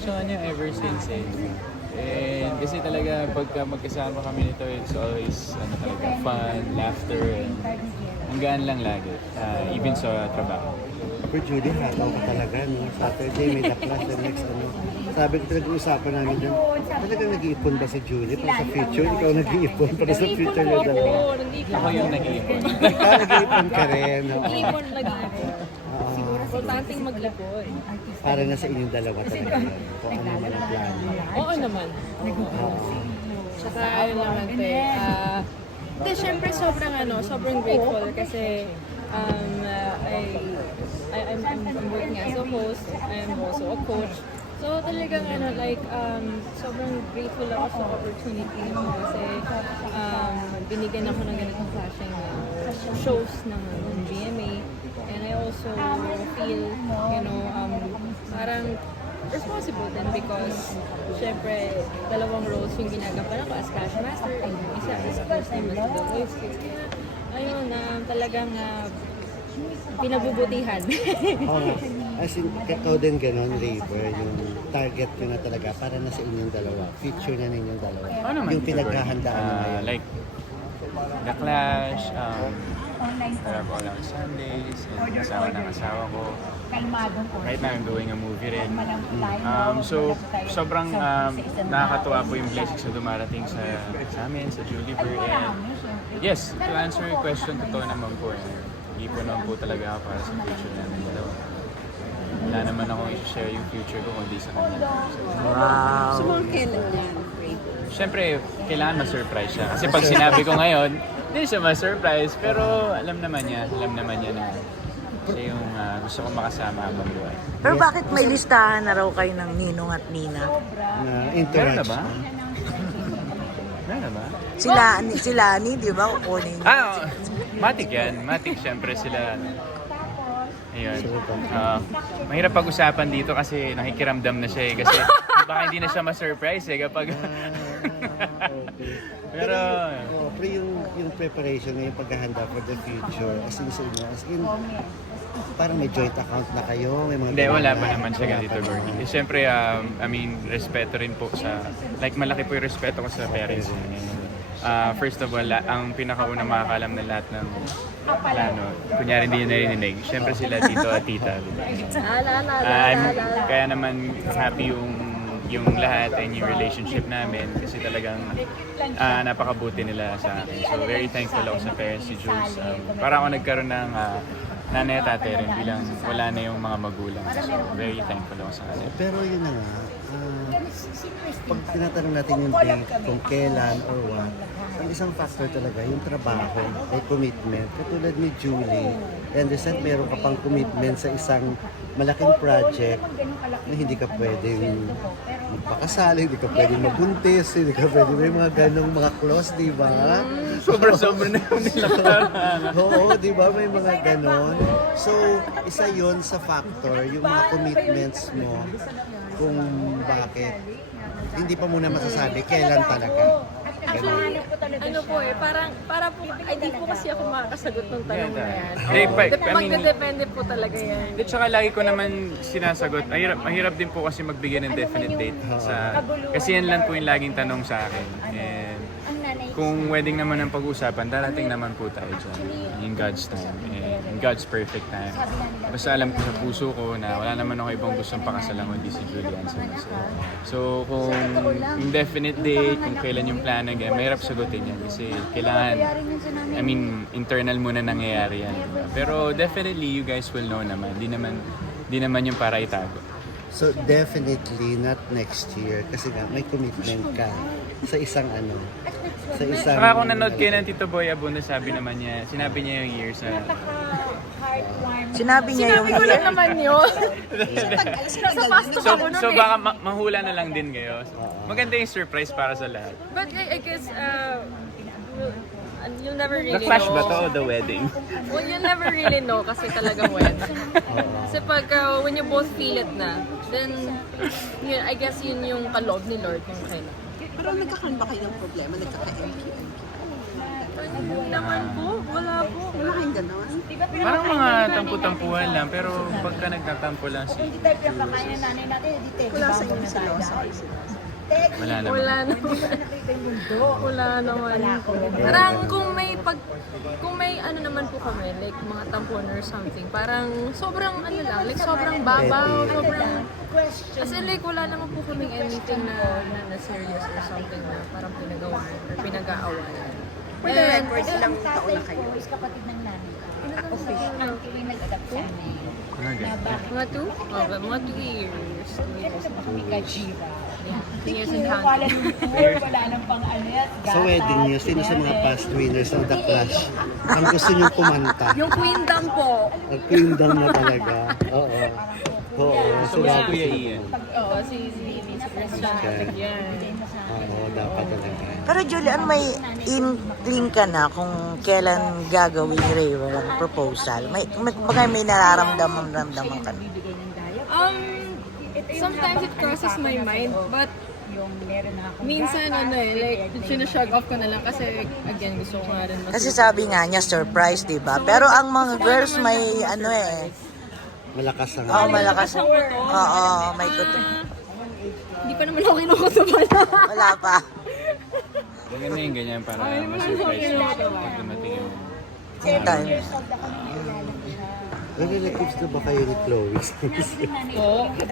sa kanya ever since eh. And kasi talaga pagka magkasama kami nito, it's always talaga fun, laughter, and ang gaan lang lagi. Even sa trabaho. Pero Julie, hataw ka talaga, no? Saturday, may laplas, the next Sabi ko talaga usapan namin dyan, talagang nag-iipon ba si Julie para sa future? Ikaw nag-iipon para sa future niya dalawa. Ako yung nag-iipon. Nag-iipon ka rin, no? Nag-iipon, nag-iipon. Oo. Importanteng maglipon. Para na sa inyong dalawa talaga yan. Kung ano man ang plano. Oo naman. Oo. Tsaka ano naman te, hindi, syempre sobrang grateful kasi I'm working as a host, I'm also a coach. So talagang sobrang grateful ako sa opportunity mo kasi binigyan ako ng ganitong klaseng shows ng GMA. And I also feel, parang responsible din because syempre dalawang roles yung ginagampanan ko as Cash Master and yung isa as first time as The Voice Kids. Kaya ayun, talagang pinabubutihan. Oo. As in, ikaw din ganon, Labor, yung target nyo na talaga para na sa inyong dalawa. Future na ninyong dalawa. Ano naman? Yung pinaghahandaan nyo ngayon. Like, The Clash, Sarap All on Sundays, and kasama ng asawa ko. Right now, I'm doing a movie rin. So, sobrang nakakatuwa po yung blessings na dumarating sa amin, sa Juliver. And yes, to answer your question, totoo naman po. Ipon naman po talaga ako para sa future namin dalawa. Wala naman ako i-share yung future ko kundi sa kanya. So, mga kailan yan? Siyempre, kailangan ma-surprise siya. Kasi pag sinabi ko ngayon, hindi siya ma-surprise. Pero alam naman niya na siya yung gusto kong makasama habang buhay. Pero bakit may listahan na raw kayo ng Ninong at Nina? Na Meron na ba? interaction. Meron na ba? Sila ni, di ba? Kukunin niyo. Matik yan. Matik siyempre sila. Ayun. Mahirap pag-usapan dito kasi nakikiramdam na siya eh. Kasi baka hindi na siya ma-surprise eh kapag... Okay. Pero... Pero yung preparation na yung paghahanda for the future, as in sa inyo, as in, parang may joint account na kayo, may mga... Hindi, wala pa naman siya ganito, Gordy. Eh, siyempre, respeto rin po sa... Like, malaki po yung respeto ko sa parents. First of all, ang pinakauna makakalam na lahat ng plano, kunyari hindi nyo narinig, siyempre sila tito at tita. Kaya naman happy yung lahat and yung relationship namin kasi talagang napakabuti nila sa akin. So very thankful ako sa parents si Jules. Para ako nagkaroon ng nanay at tate rin bilang wala na yung mga magulang. So very thankful ako sa kanila. Pero yun na nga, pag tinatanong natin yung date, kung kailan or what, ang isang factor talaga, yung trabaho, may commitment. Katulad ni Julie, I understand meron ka pang commitment sa isang malaking project na hindi ka pwedeng magpakasal, hindi ka pwedeng mabuntis, hindi ka pwedeng may mga ganong mga clause, di ba? Sobra-sobra na yung nila. Oo, di ba? May mga ganon. So, isa yon sa factor, yung mga commitments mo, kung bakit hindi pa muna masasabi kailan talaga. Ganun. Ano po parang po, hindi po kasi ako makakasagot ng tanong na yan. Yeah, Magdedepende po talaga yan. At saka lagi ko naman sinasagot, mahirap din po kasi magbigay ng definite date. Kasi yan lang po yung laging tanong sa akin. And kung wedding naman ang pag-uusapan, darating naman po tayo dyan. In God's time. And in God's perfect time. Basta alam ko sa puso ko na wala naman ako ibang gustong pakasalan kundi si Julian Santos. So kung yung definite date, kung kailan yung plano, mahirap sagutin yan. Kasi kailangan, internal muna nangyayari yan. Pero definitely, you guys will know naman. Di naman yung para itago. So definitely not next year kasi nga may commitment ka sa isang sa isang... Saka kung nanood kayo ng Tito Boy Abunda, sinabi niya yung years na... Sinabi niya yung Sinabi ko lang naman yun. Nasa pastok ako nun So baka mahula na lang din kayo. Maganda yung surprise para sa lahat. But I guess, you'll never really The Clash know. ba to o the wedding? Well, you never really know kasi talagang when. Kasi pag when you both feel it na, then I guess yun yung kaloob ni Lord yung kailan. Pero nagkakaroon ba kayo ng problema? Nagkaka-MQ? Naman po, wala po. Parang mga tampu-tampuhan lang, pero pagka nagtatampo lang si Wala sa inyo siloso. wala naman. Wala naman. Wala naman. Parang kung may ano naman po kami, like mga tampon or something, parang sobrang ano lang, like sobrang babaw, sobrang, as in like wala naman po kaming anything na serious or something na parang pinagawahan or pinag-aawayan. For the record, ilang taon na kayo? Mga 2? Okay, mga 2 years. 2 years. Yeah, 2 years and counting. Sa wedding niyo, sino sa mga past winners ng The Clash ang gusto niyo kumanta? Yung Queendom po. Ang Queendom na talaga. Oo. Oo. So, si Kuya Ian. Oo, si Christian. Yan. Oo, dapat talaga. Pero Julian, may inkling ka na kung kailan gagawin ni Raywa ang proposal? May nararamdaman ka na? Sometimes it crosses my mind, but minsan like, sinushrug off ko na lang kasi again, gusto ko nga rin Kasi sabi nga niya, surprise, di ba? Pero ang mga girls may Malakas ang malakas. Oo, may kuto. Hindi pa naman ako kinukutuban. Wala pa. Ganyan na yung ganyan para ma-surprise mo pag dumating yung In time. Relatives na ba kayo ni Chloe? Po.